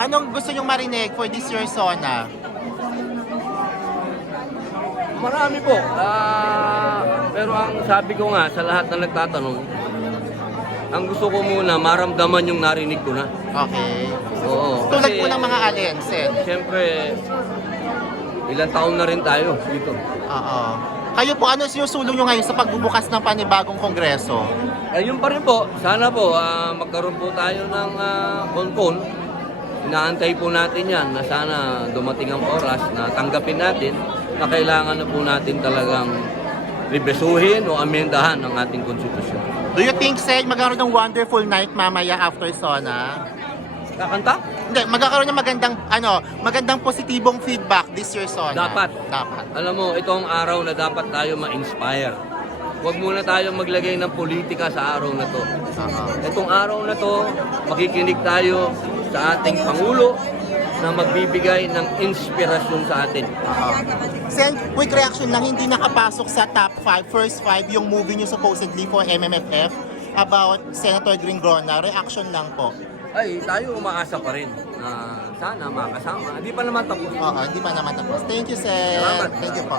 Anong gusto nyong marinig for this year's SONA? Marami po. Pero ang sabi ko nga sa lahat na nagtatanong, ang gusto ko muna maramdaman yung narinig ko na. Okay. Oo. Tulad po ng mga alin, Sen? Siyempre, ilang taon na rin tayo dito. Oo. Kayo po, ano sinusulong nyo ngayon sa pagbubukas ng panibagong kongreso? Yun pa rin po. Sana po magkaroon po tayo ng konkon. Inaantay po natin yan na sana dumating ang oras na tanggapin natin na kailangan na po natin talagang libresuhin o amendahan ang ating konstitusyon. Do you think, Sen, magkaroon ng wonderful night mamaya after SONA? Kakanta? Hindi, magkakaroon ng magandang positibong feedback this year SONA. Dapat. Dapat. Alam mo, ito ang araw na dapat tayo ma-inspire. Huwag muna tayo maglagay ng politika sa araw na to. Itong araw na to, makikinig tayo sa ating Pangulo na magbibigay ng inspirasyon sa atin. Sen, quick reaction lang, hindi nakapasok sa top 5, first 5 yung movie nyo supposedly for MMFF about Senator Gringona. Reaction lang po. Ay, tayo umaasa pa rin na sana makasama. Hindi pa naman tapos. Oo, hindi pa naman tapos. Thank you, Sen. Salamat. Thank you po.